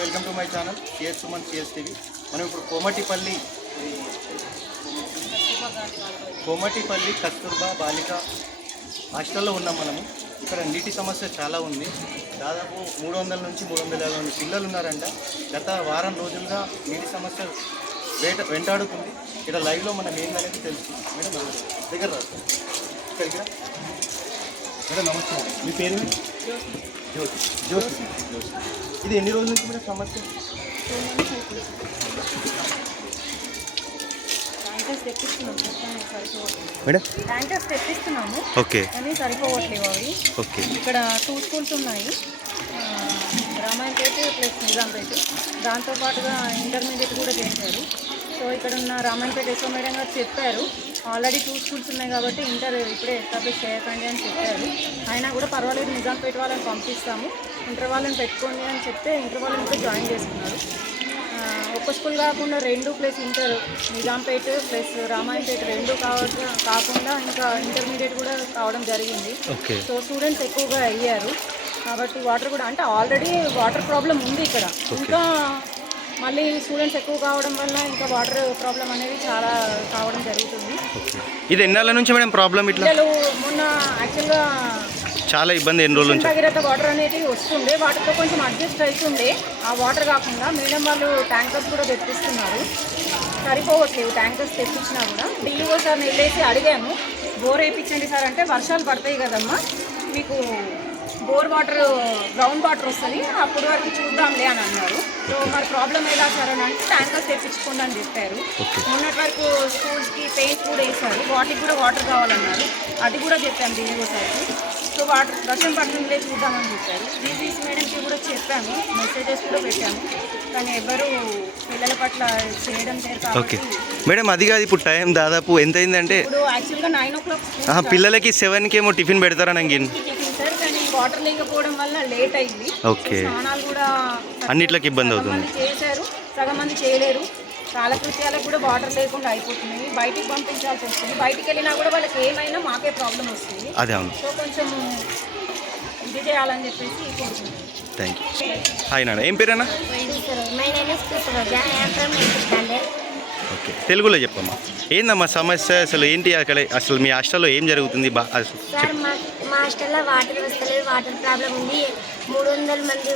Welcome to my channel CS Suman CS TV. మనం ఇప్పుడు కోమటిపల్లి కోమటిపల్లి కస్తూర్బా బాలిక హాస్టల్లో ఉన్నాం మనము. ఇక్కడ నీటి సమస్య చాలా ఉంది. దాదాపు మూడు వందల నుంచి మూడు వందల యాభై మంది పిల్లలు ఉన్నారంట. గత వారం రోజులుగా నీటి సమస్య వేట వెంటాడుతుంది. ఇక్కడ లైవ్లో మనం ఏందనేది తెలుసు. మేడం దగ్గర రా. ఇక్కడికి మేడం నమస్తే. మీ పేరు? జ్యోతి జ్యోతి. జ్యోతి. ఇది ఎన్ని రోజుల నుంచి కూడా సమస్య? మేడం? ట్యాంకర్స్ తెప్పిస్తున్నాము. ఓకే. కానీ సరిపోవట్లేవు అవి. ఓకే. ఇక్కడ టూ స్కూల్స్ ఉన్నాయి. ఆ, రామాయణపేట ప్లస్ నిజాంపేట. దాంతోపాటుగా ఇంటర్మీడియట్ కూడా చేశారు. సో ఇక్కడ ఉన్న రామాయణపేట ఎస్ఓ మేడం గారు చెప్పారు. ఆల్రెడీ టూ స్కూల్స్ ఉన్నాయి కాబట్టి ఇంటర్ ఇప్పుడే ఎస్టాబ్లిష్ చేయకండి అని చెప్పారు. అయినా కూడా పర్వాలేదు నిజాంపేట వాళ్ళని పంపిస్తాము. ఇంటర్ వాళ్ళని పెట్టుకోండి అని చెప్తే ఇంటర్ వాళ్ళని కూడా జాయిన్ చేసుకున్నారు. ఒక్క స్కూల్ కాకుండా రెండు plus inter Nizampet plus Ramayanapet రెండు కావడం కాకుండా ఇంకా ఇంటర్మీడియట్ కూడా కావడం జరిగింది. సో స్టూడెంట్స్ ఎక్కువగా అయ్యారు. కాబట్టి వాటర్ కూడా అంటే ఆల్రెడీ వాటర్ ప్రాబ్లం ఉంది ఇక్కడ. ఇంకా మళ్ళీ స్టూడెంట్స్ ఎక్కువ కావడం వల్ల ఇంకా వాటర్ ప్రాబ్లం అనేది చాలా కావడం జరుగుతుంది. ఇది ఎన్నాళ్ళ నుంచి మేడం ప్రాబ్లం ఇట్లా? మొన్న యాక్చువల్గా చాలా ఇబ్బంది ఎన్ని రోజుల నుంచి? భగీరథ వాటర్ అనేది వస్తుండే వాటితో కొంచెం అడ్జస్ట్ అవుతుండే ఆ వాటర్ కాకుండా మేడం వాళ్ళు ట్యాంకర్స్ కూడా తెప్పిస్తున్నారు. సరిపోవట్లేవు ట్యాంకర్స్ తెప్పించినా కూడా. డిఈఓ సార్ని వెళ్ళేసి అడిగాను బోర్ వేయించండి సార్ అంటే వర్షాలు పడతాయి కదమ్మా మీకు బోర్ వాటర్ గ్రౌండ్ వాటర్ వస్తుంది. అప్పుడు వరకు చూద్దాంలే అని అన్నారు. సో మరి ప్రాబ్లం ఎలా సార్ అని అంటే ట్యాంకర్స్ తెప్పించుకోండి అని చెప్పారు. మొన్నటి వరకు స్కూల్స్కి పెయింట్ కూడా వేశారు. వాటికి కూడా వాటర్ కావాలన్నారు. అది కూడా చెప్పాను డిఈఓ సార్కి. సో వాటర్ వర్షం పడుతుందిలే చూద్దామని చెప్పారు. డీసీసీ మేడంకి కూడా చెప్పాను మెసేజెస్ కూడా పెట్టాము. కానీ ఎవరు పిల్లల పట్ల చేయడం లేదు ఓకే. మేడం అది కాదు ఇప్పుడు టైం దాదాపు ఎంత అయిందంటే ఇప్పుడు యాక్చువల్గా నైన్ ఓ క్లాక్ పిల్లలకి సెవెన్కి ఏమో టిఫిన్ పెడతారా నాకు వాటర్ లేకపోవడం వల్ల లేట్ అయింది. ఓకే. స్నానాలు కూడా అన్నిట్లకి ఇబ్బంది అవుతుంది. చేశారు. సగం మంది చేయలేరు. కాలకృత్యాలకు కూడా వాటర్ లేకుండా అయిపోతున్నాయి. బయటికి పంపించాల్సి వస్తుంది. బయటికి వెళ్ళినా కూడా వాళ్ళకి ఏమైనా మాకే ప్రాబ్లం వస్తుంది. అదే అవును. సో కొంచెం ఇది చేయాలని చెప్పేసి కోరుకుంటున్నాను. థ్యాంక్ యూ హాయ్ నాన్న. ఏం పేరేనా My name is Pusaroja. I am from 8th standard. Okay. తెలుగులో చెప్పమ్మా. ఏందమ్మా సమస్య? అసలు ఏంటి అక్కడ? అసలు మీ హాస్టల్లో ఏం జరుగుతుంది? బా అసలు హాస్టల్లో వాటర్ వస్తలేదు వాటర్ ప్రాబ్లం ఉంది. మూడు వందల మంది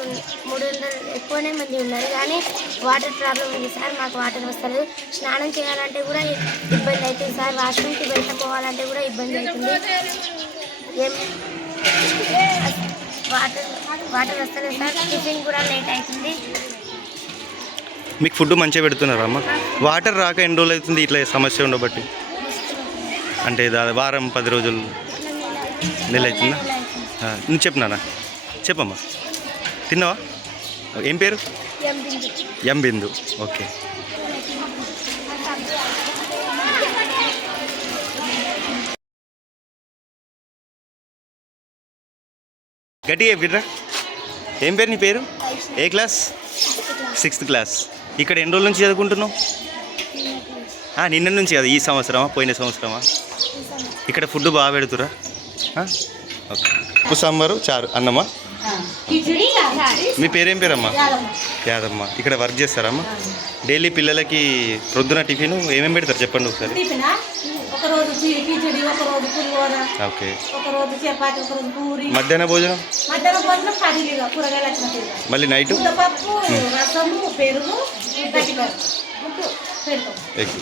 మూడు వందలు ఎక్కువనే మంది ఉన్నారు. కానీ వాటర్ ప్రాబ్లం ఉంది సార్ మాకు వాటర్ వస్తలేదు. స్నానం చేయాలంటే కూడా ఇబ్బంది అవుతుంది సార్. వాష్రూమ్కి బయట పోవాలంటే కూడా ఇబ్బంది అవుతుంది ఏం? వాటర్ వాటర్ వస్తలేదు సార్. టిఫిన్ కూడా లేట్ అవుతుంది మీకు ఫుడ్ మంచిగా పెడుతున్నారా అమ్మ? వాటర్ రాక ఎన్ని రోజులు అవుతుంది ఇట్లా సమస్య ఉండబట్టి? అంటే వారం పది రోజులు నెల అవుతుందా? నువ్వు చెప్పు నాన్న. చెప్పమ్మా. తిన్నావా? ఏం పేరు? ఎం బిందు. ఓకే. గట్టిగా బిడ్రా ఏం పేరు నీ పేరు? ఏ క్లాస్? Sixth class. ఇక్కడ ఎన్ని రోజుల నుంచి చదువుకుంటున్నావు? నిన్న నుంచి కదా ఈ సంవత్సరమా? పోయిన సంవత్సరమా? ఇక్కడ ఫుడ్ బాగా పెడుతురా? ఓకే. ఉప్పు సాంబారు చారు అన్నమా? మీ పేరేం పేరమ్మా? యాదమ్మ. ఇక్కడ వర్క్ చేస్తారమ్మా? డైలీ పిల్లలకి ప్రొద్దున టిఫిన్ ఏమేమి పెడతారు చెప్పండి ఒకసారి? ఓకే. మధ్యాహ్న భోజనం? మళ్ళీ నైటు? పెరుగు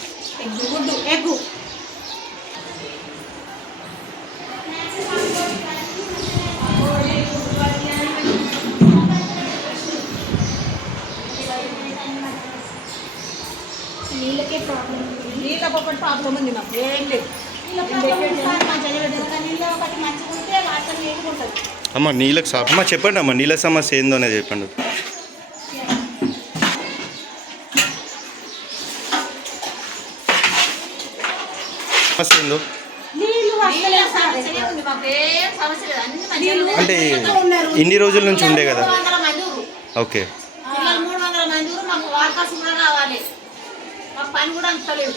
నీళ్ళకే ప్రాబ్లం నీళ్ళ ఒకటి ప్రాబ్లం ఉంది మాకు ఏం లేదు. అమ్మ నీళ్ళకి అమ్మ చెప్పండి అమ్మ నీళ్ళ సమస్య ఏందో? అనేది చెప్పండి సమస్య ఏందో అంటే ఇన్ని రోజుల నుంచి ఉండే కదా. ఓకే పిల్లలు మూడు వందల మంది ఊరు, మాకు వర్కర్స్ కూడా కావాలి మాకు పని కూడా అంతలేదు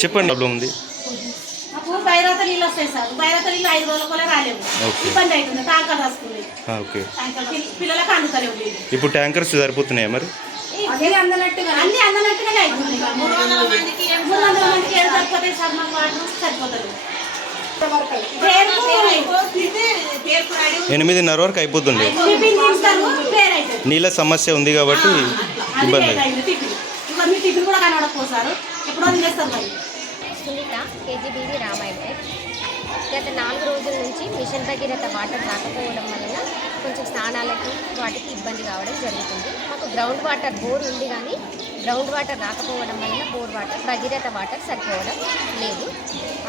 చెప్పండి ప్రాబ్లం ఉంది. మాకు బైరత నీళ్ళు వస్తాయి సార్. బైరత నీళ్ళు ఐదు రోజుల కూడా రాలేవు. ఓకే. ఇబ్బంది అవుతుంది. టాంకర్ రాసుకుంది ఆ, ఓకే. పిల్లలకు అందుతలేవు నీళ్ళు. ఇప్పుడు ట్యాంకర్స్ సరిపోతున్నాయా మరి? అన్ని అందనట్టుగా అన్ని అందనట్టుగానే అవుతుంది మూడు వందల మందికి మూడు వందల మందికి ఏం సరిపోతాయి సార్ మాకు వాటర్ సరిపోతుంది ఎనిమిదిన్నర వరకు పేరు అవుతుంది నీళ్ళ సమస్య ఉంది కాబట్టి ఇబ్బంది అయింది మీ టిఫిన్ కూడా కనబడకపోసారు మరి? సునీత కేజీబీవీ రామాయణ. గత నాలుగు రోజుల నుంచి మిషన్ భగీరథ వాటర్ రాకపోవడం వలన కొంచెం స్నానాలకి వాటికి ఇబ్బంది కావడం జరుగుతుంది. మాకు గ్రౌండ్ వాటర్ బోర్ ఉంది కానీ గ్రౌండ్ వాటర్ రాకపోవడం వలన బోర్ వాటర్ భగీరథ వాటర్ సరిపోవడం లేదు.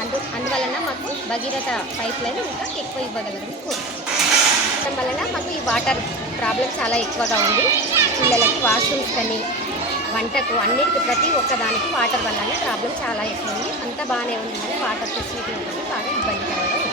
అందు అందువలన మాకు భగీరథ పైప్ లైన్ ఇంకా ఎక్కువ ఇవ్వగలరని కోరుతున్నాం. వలన మాకు ఈ వాటర్ ప్రాబ్లం చాలా ఎక్కువగా ఉంది. పిల్లలకి వాష్రూమ్స్ కానీ వంటకు అన్నిటికి ప్రతి ఒక్కదానికి వాటర్ వల్లనే ప్రాబ్లం చాలా ఎక్కువ ఉంది. అంతా బాగానే ఉంది కానీ వాటర్ ఫెసిలిటీ ఉంటుంది బాగా ఇబ్బందికరంగా